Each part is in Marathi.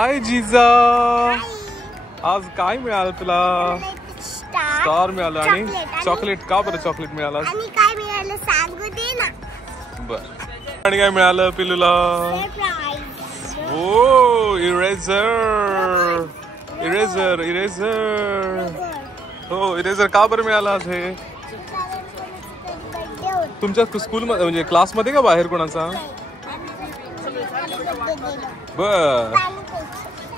हाय जिजा, आज काय मिळालं तुला? स्टार मिळालं आणि चॉकलेट. का बरं चॉकलेट मिळालं? आणि काय मिळालं सांगू दे ना. बर. आणि काय मिळालं पिलूला? ओ इरेझर. Eraser eraser. हो इरेझर का बरं मिळालं आज हे? तुमच्या स्कूल मध्ये म्हणजे क्लास मध्ये का बाहेर कोणाचा? बर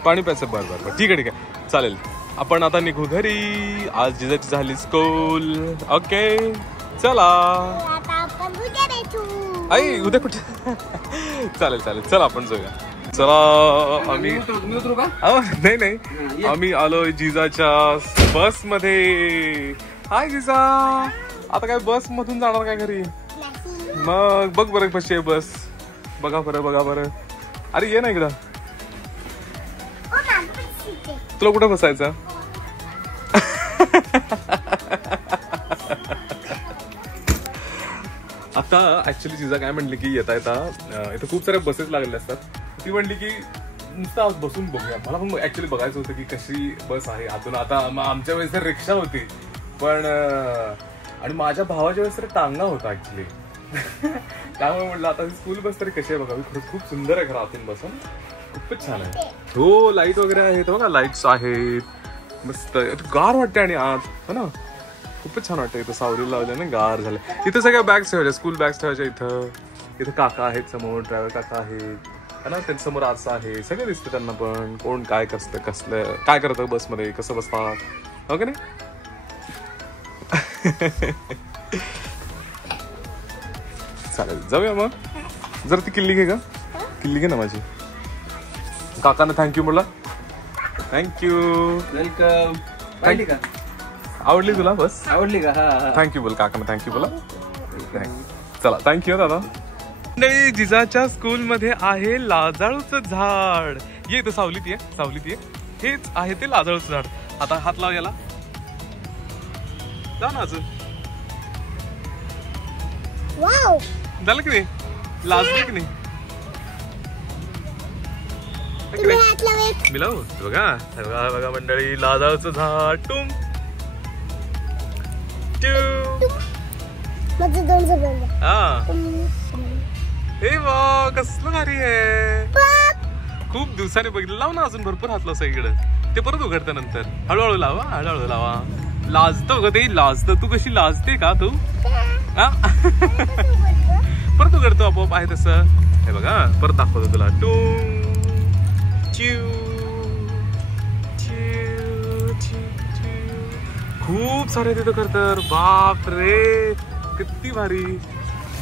पाणी प्यायचं. बर बर बर ठीक आहे ठीक आहे चालेल. आपण आता निघू घरी. आज जिजाची झाली स्कूल. ओके चला. आई उद्या कुठे? चालेल चालेल चला आपण जाऊया. चला आम्ही नाही नाही आम्ही आलोय जिजाच्या बस मध्ये. हाय जिजा, आता काय बस मधून जाणार काय घरी? मग बघ बरं कशी आहे बस. बघा बरं बघा बरं. अरे ये ना एकदा. तुला कुठं बसायचं? आता ऍक्च्युली जिजा काय म्हणली की येता येता इथं खूप साऱ्या बसेस लागलेल्या असतात. ती म्हणली की नुसतं आज बसून बघूया. मला पण ऍक्च्युली बघायचं होतं की कशी बस आहे आतून. आता आमच्या वेळेस तर रिक्षा होती पण आणि माझ्या भावाच्या वेळेस तर टांगा होता ऍक्च्युली. त्यामुळे म्हटलं आता स्कूल बस तरी कशी आहे बघावी. खरंच खूप सुंदर आहे खरं आतून बसून. खूपच छान आहे. हो लाईट वगैरे आहेत बघा. लाईट्स आहेत मस्त. गार वाटते आणि आत हो ना. खूपच छान वाटतं. इथं सावली लावल्याने गार झालं. इथं सगळ्या बॅग्स ठेवायच्या स्कूल बॅग्स ठेवायच्या. इथं काका आहेत समोर. ड्रायव्हर काका आहेत ना. त्यांच्यासमोर आरसा आहे. सगळं दिसतं त्यांना पण कोण काय कसलं कसलं काय करतं बसमध्ये कसं बसतात हो का नाही. चालेल जाऊया मग. जर ती किल्ली घे का? किल्ली घे ना माझी. काकांना थँक्यू बोला. थँक्यू. वेलकम. आवडली तुला बस? आवडली का? थँक्यू बोल काकांना. थँक्यू बोला. चला थँक्यू दादा. जिजाच्या स्कूल मध्ये आहे लाजाळूचं झाड. ये इथं सावलीत ये. सावलीत ये. हेच आहे ते लाजाळूचं झाड. आता हात लाव याला. जा ना अजून. झालं की नाही? लाजले की नाही? मी लावू बघा. बघा बघा मंडळी लाजाळूचं झाड. टुम हे वा कसलं भारी आहे. खूप दिवसाने बघितलं. लाव ना अजून भरपूर हात लाव सगळीकडे. ते परत उघडतं नंतर. हळूहळू लावा हळूहळू लावा. लाजतो ग ते. लाजतं. तू कशी लाजते का तू? परत उघडतो आपोआप आहे तसं. हे बघा परत दाखवतो तुला. टू खूप सारे तिथं करतर. बाप रे किती भारी.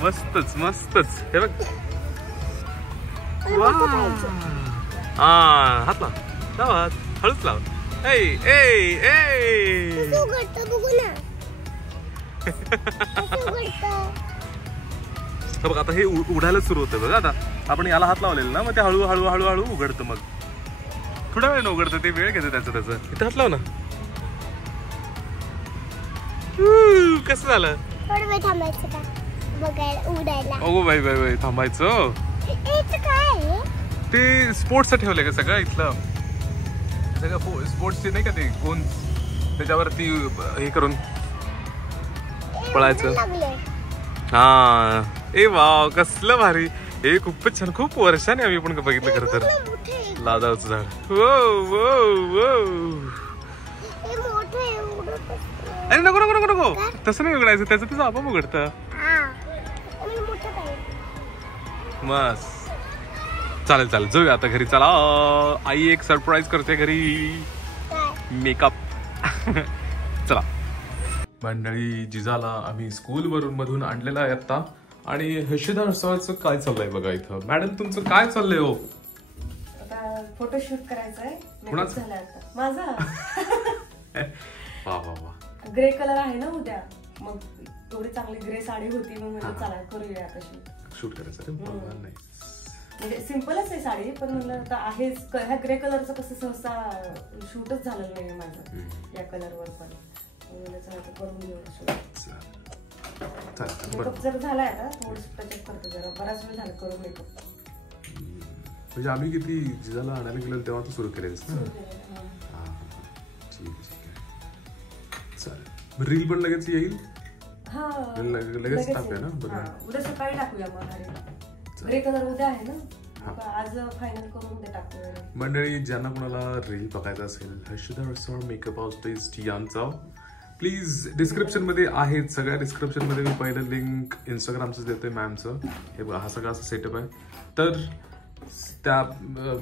मस्तच मस्तच. हे बघ. हा हात लाव हळूच लाव. बघ आता हे उघडायला सुरू होतं बघा. आता आपण याला हात लावलेला ना मग ते हळूहळू हळूहळू उघडतं. मग थोड्या वेळ उघडतं ते. वेळ घेतं त्याचं. इथे हात लाव ना. कसं झालं? अगो बाई बाई बाई थांबायचं. ते स्पोर्ट्स ठेवलंय का सगळं इथलं. सगळं स्पोर्ट्सचे नाही का ते कोण त्याच्यावरती हे करून पळायचं. हा ए वाव कसलं भारी. हे खूपच छान. खूप वर्षाने आम्ही पण बघितलं खरं तर लाजाळूचं झाड. अरे नको नको नको नको तसं नाही उघडायचं. त्याचं तुझं आपोआप उघडतं. मस्त. चालेल चालेल जाऊया आता घरी. चला आई एक सरप्राईज करते घरी. मेकअप. चला मंडळी जिजाला आम्ही स्कूल वरून मधून आणलेला आहे आता. आणि हर्षदा हर्षवाचं काय चाललंय बघा इथं. मॅडम तुमचं काय चाललंय हो? आता फोटोशूट करायचंय. माझा वा वा वा. ग्रे कलर आहे ना उद्या. मग थोडी चांगली ग्रे साडी होती मग म्हणजे चला करूया आता शूट करायचं. नाही म्हणजे सिंपलच आहे साडी पण म्हणलं आता आहेच. ह्या ग्रे कलरचं कसं सहसा शूटच झालेलं नाही माझं या कलरवर पण. करून घेऊ. मेकअप जर झालाय आता थोडं टचअप करते जरा. बराच वेळ झाला करून मेकअप. म्हणजे आम्ही किती जिजाला आणायला गेलो तेव्हा तू सुरू केलेस ना. हा. ठीक आहे चालेल. रील पण लगेच येईल. हा लगेच टाकूया ना. हा, उद्या सकाळी टाकूया मग. ग्रे कलर उद्या आहे ना, आज फायनल करून उद्या टाकूया. मंडळी, ज्यांना कोणाला रील बघायचा असेल हर्षदा रसाळ मेकअप आर्टिस्ट यांचा, प्लीज डिस्क्रिप्शन मध्ये आहेत. सगळ्या डिस्क्रिप्शन मध्ये मी पहिलं लिंक इंस्टाग्रामचं देतोय मॅमचं. हे बघा, हा सगळा असं सेटअप आहे. तर त्या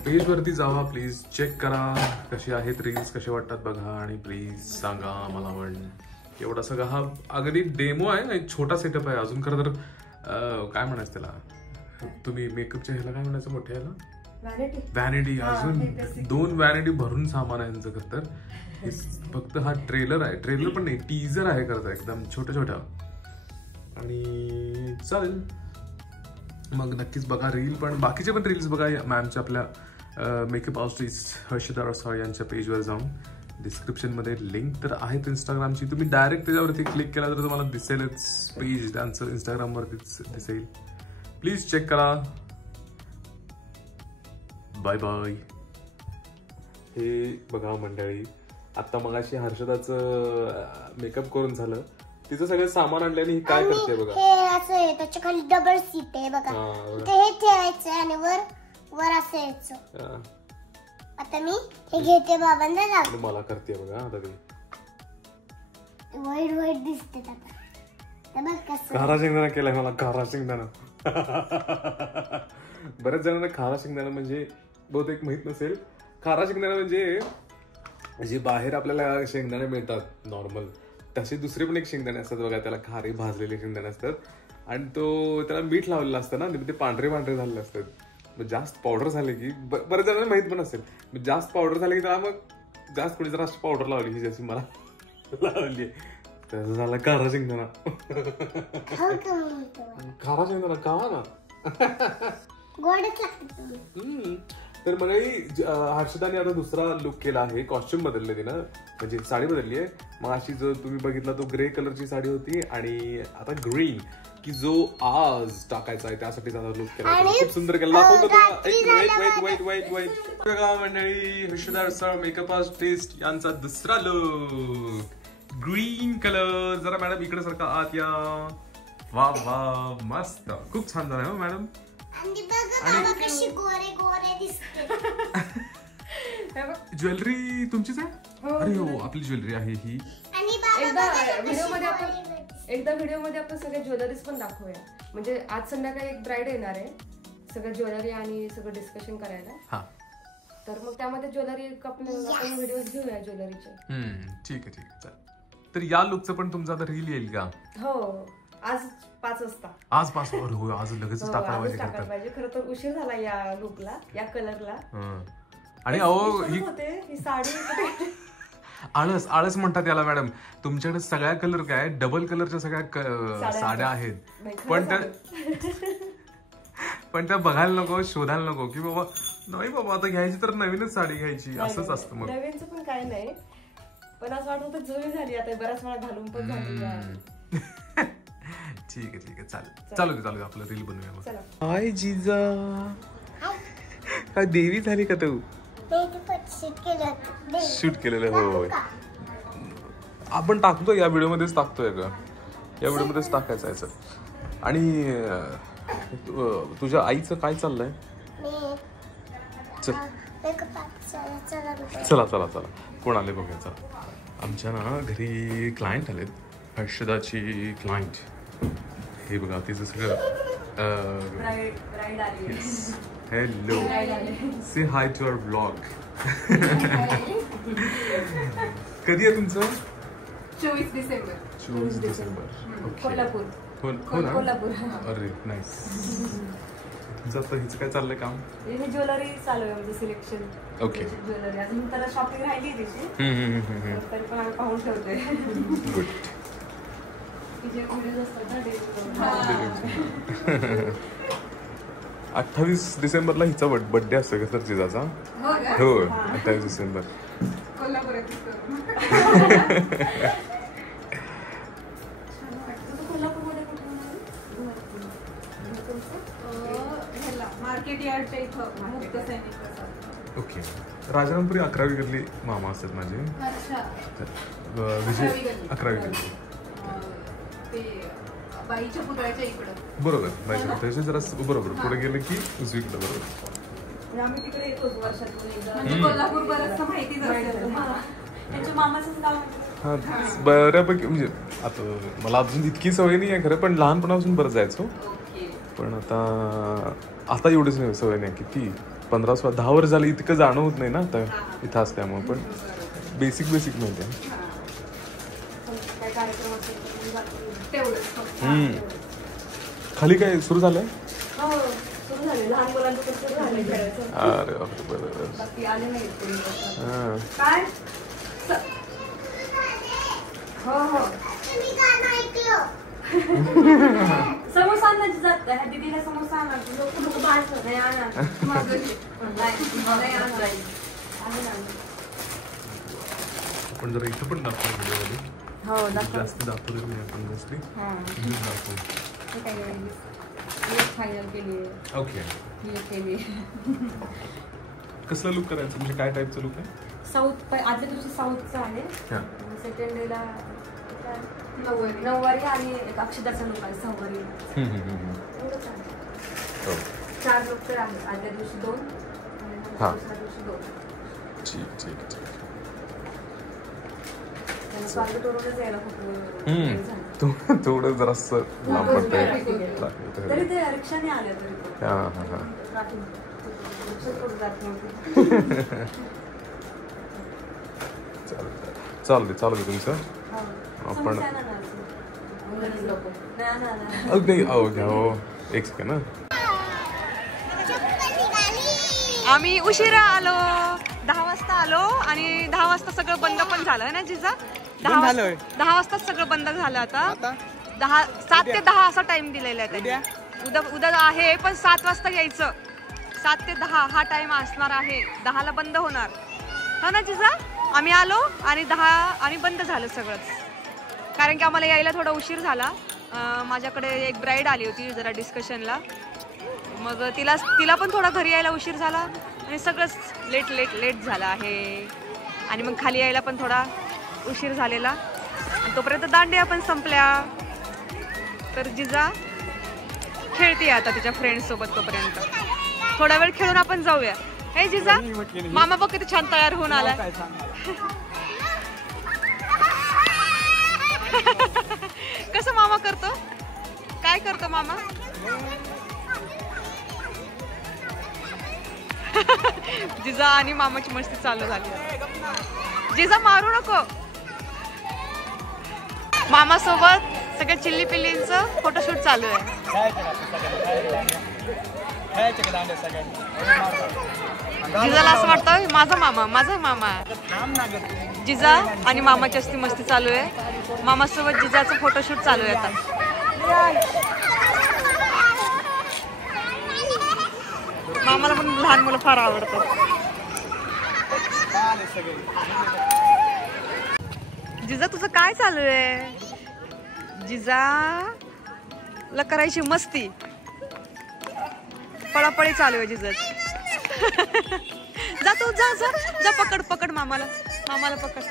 पेजवरती जावा, प्लीज चेक करा कशी आहेत रील्स, कसे वाटतात बघा, आणि प्लीज सांगा मला. पण एवढा सगळा हा अगदी डेमो आहे, एक छोटा सेटअप आहे. अजून खरं तर काय म्हणायचं त्याला, तुम्ही मेकअपच्या ह्याला काय म्हणायचं, मोठ्या ह्याला व्हॅनिटी, अजून 2 व्हॅनिटी भरून सामान आहे यांचं. खरं तर फक्त हा ट्रेलर आहे, ट्रेलर पण नाही, टीजर आहे करता, एकदम छोट्या छोट्या. आणि चालेल मग नक्कीच बघा रील, पण बाकीचे पण रील्स बघा मॅमच्या आपल्या मेकअप आर्टिस्ट हर्षदा रसाळ यांच्या पेजवर जाऊन. डिस्क्रिप्शन मध्ये लिंक तर आहेत इंस्टाग्रामची, तुम्ही डायरेक्ट त्याच्यावरती क्लिक केला तर तुम्हाला दिसेलच पेज त्यांचं, इंस्टाग्रामवरतीच दिसेल. प्लीज चेक करा. Bye bye. हे बघा मंडळी, आता मगाशी हर्षदाचं मेकअप करून झालं, तिचं सगळं सामान आणल्याने ही काय करते बघा. हे असं आहे, त्याच्या खाली डबल सीट आहे बघा. इथे हे ठेवायचं आणि वर असं यायचं. आता मी हे घेते बाबांना लावते. मला करते बघा आता ती. वाईट दिसते आता. बघ कसं खारा शेंगदाणा केलाय मला, खारा शेंगदाणा. बऱ्याच जणांना खारा शेंगदाणा म्हणजे बहुतेक माहित नसेल. खारा शेंगदाणा म्हणजे जे बाहेर आपल्याला शेंगदाणे मिळतात नॉर्मल, तसे दुसरे पण एक शेंगदाणे असतात बघा, त्याला खारे भाजलेले शेंगदाणे असतात, आणि तो त्याला मीठ लावलेलं असतं ना, ते पांढरे पांढरे झालेले असतात. मग जास्त पावडर झाले की बऱ्याच जणांना माहित पण असेल, जास्त पावडर झाले की त्याला मग जास्त कोणी जरा पावडर लावली ही जशी मला लावली, त्याचं झालं खारा शेंगदाणा. खारा शेंगदाणा खावा ना. गोडच लागतं. तर मंडळी, हर्षदाने आता दुसरा लुक केला आहे, कॉस्ट्युम बदलले तिनं, म्हणजे साडी बदलली आहे. मग अशी जो तुम्ही बघितला तो ग्रे कलरची साडी होती, आणि आता ग्रीन की जो आज टाकायचा आहे त्यासाठी लुक केला, खूप सुंदर केला. बघा मंडळी, हर्षदा रसाळ मेकअप आर्टिस्ट यांचा दुसरा लुक ग्रीन कलर. जरा मॅडम इकडे सारखा आत या. वा वा, मस्त, खूप छान झालं मॅडम. ज्वेलरी तुमचीच आहे? अरे हो, आपली ज्वेलरी आहे ही. एकदा व्हिडिओ मध्ये आपण सगळ्या ज्वेलरीज पण दाखवूया. म्हणजे आज संध्याकाळी एक ब्राईड येणार आहे, सगळं ज्वेलरी आणि सगळं डिस्कशन करायला. तर मग त्यामध्ये ज्वेलरी आपण व्हिडिओ घेऊया ज्वेलरीचे. ठीक आहे चालेल. तर या लुकचं पण तुमचा आता रील येईल का? हो, आज 5 वाजता. आज 5 हो, आज लगेच टाकायला पाहिजे. खरं तर उशीर झाला या लुकला, या कलरला. आणि अहो ही साडी आळस म्हणतात याला मॅडम. तुमच्याकडे सगळ्या कलर काय डबल कलरच्या सगळ्या साड्या आहेत, पण त्या बघायला नको, शोधायला नको की बाबा नाही बाबा आता घ्यायची तर नवीनच साडी घ्यायची, असंच असतं. मग नवीनचं पण काय नाही, पण असं वाटत होतं जुनी झाली, आता बऱ्याच वेळा घालून पण झाली. ठीक आहे चालेल आपलं रील बनवूया. हाय जिजा, काय देवी झाली का तू? शूट केलेलं हो, आपण टाकतो या व्हिडिओ मध्येच टाकतोय का? या व्हिडिओ मध्येच टाकायचं आहे. आणि तुझ्या आईचं काय चाललंय? चला कोण आले बघूया. चला, आमच्या ना घरी क्लायंट आलेत, हर्षदाची क्लायंट. हे बघा तिचं सगळं. Hello, say hi to our blog. कधी आहे तुमचं? 24 डिसेंबर. 24 डिसेंबर. कोल्हापूर. अरे नाईस. तुमचं आता हिचं काय चाललंय काम? ज्वेलरी चालू आहे म्हणजे सिलेक्शन. ओके. ज्वेलरी अजून त्याला शॉपिंग राहिली तिची, तरी पण आम्ही पाहून ठेवतोय. गुड. 28 डिसेंबरला हिचा बर्थडे असतो का सर जिजाचा? हो, 28 डिसेंबर. मार्केट यार्डच्या इथं मुक्त सैनिक प्रसाद. ओके. राजारामपुरी 11वी गल्ली मामा असतात माझे. विजय 11वी गल्ली. ते बाईच्या पुतळ्याच्या इकडं. बरोबर. बाईच्या पुतळ्याच्या जरा बरोबर पुढे गेलं की उजवीकडे. बरोबर. आम्ही तिकडे येतोच वर्षातून एकदा. म्हणजे कोल्हापूर बरंच माहितीच असेल तुम्हाला. त्यांच्या मामाचं गाव. हा बऱ्यापैकी म्हणजे आता मला अजून इतकी सवय नाही आहे खरं, पण लहानपणापासून बरं जायचो. पण आता एवढीच नाही सवय नाही. किती 15-10 वर्ष झाली इतकं जाणं होत नाही ना आता इथं असल्यामुळे, पण बेसिक माहिती आहे. खाली काय सुरू झालंय? लहान मुलांचं सुरू झालं खेळायचं. अरे बरोबर. बाकी आले नाही काय हो समोसा आणायची जात आहे दीदीला. समोसा आणायची लोक बाहेर नाही आणा. आपण जरा इथं पण दाखवू व्हिडिओमध्ये. हो जास्त दाखवत नाही आपण मोस्टली. दाखवू फायनल केली. ओके. केली. कसला लुक करायचं म्हणजे काय टाईपचं लुक आहे? साऊथ आदल्या दिवशी साऊथचं आहे. सेकंड डेला नऊवारी आणि एक अक्षदाचा लुक आहे. सहावारी एवढंच आहे. 4 लुक तर आहे. आदल्या दिवशी 2 आणि दुसऱ्या दिवशी 2. ठीक. स्वागत वरूनच यायला खूप थोडं जरासं लांब पडतंय. तरी ते रिक्षाने आले तरी. चालू दे तुमचं. आपण नाही हो एक सेकंड ना. आम्ही उशिरा आलो. 10 वाजता आलो आणि 10 वाजता सगळं बंद पण झालं ना जिजा. 10 वाजता सगळं बंद झालं. आता 7 ते 10 असा टाइम दिलेला आहे. उद्या आहे पण 7 वाजता यायचं. 7 ते 10 हा टाइम असणार आहे. 10ला बंद होणार हो ना जिजा. आम्ही आलो आणि 10 आणि बंद झालं सगळंच. कारण की आम्हाला यायला थोडा उशीर झाला. माझ्याकडे एक ब्राईड आली होती जरा डिस्कशनला. मग तिला पण थोडा घरी यायला उशीर झाला आणि सगळंच लेट झालं आहे. आणि मग खाली यायला पण थोडा उशीर झालेला. तोपर्यंत दांड्या पण संपल्या. तर जिजा खेळते आता तिच्या फ्रेंड्स सोबत. तोपर्यंत थोडा वेळ खेळून आपण जाऊया. हे जिजा मामा बघ किती छान तयार होऊन आलाय. कसं मामा करतो? काय करतो मामा? जिजा आणि मामाची मस्ती चालू झाली. जिजा मारू नको. मामा सोबत सगळ्या चिल्ली पिल्लींचं फोटोशूट चालू आहे. जिजाला असं वाटतं माझा मामा. जिजा आणि मामाची असती मस्ती चालू आहे. मामासोबत जिजाचं फोटोशूट चालू आहे आता. मामाला पण लहान मुलं फार आवडतात. जिजा तुझं काय चालू आहे? जिजाला करायची मस्ती. पळापळी चालू आहे जिजाची. जा तू जा पकड मामाला पकड.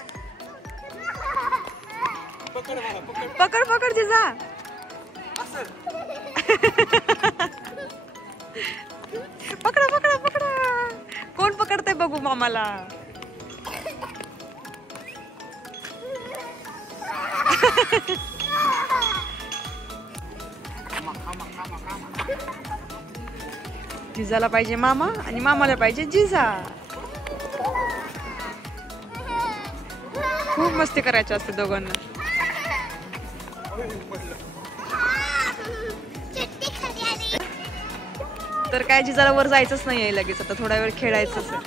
पकड जिजा. पकड. कोण पकडतंय बघू मामाला. जिजाला पाहिजे मामा आणि मामाला पाहिजे जिजा. खूप मस्ती करायची असते दोघांना. तर काय जिजाला वर जायचंच नाहीये लगेच. आता थोडा वेळ खेळायचंच आहे.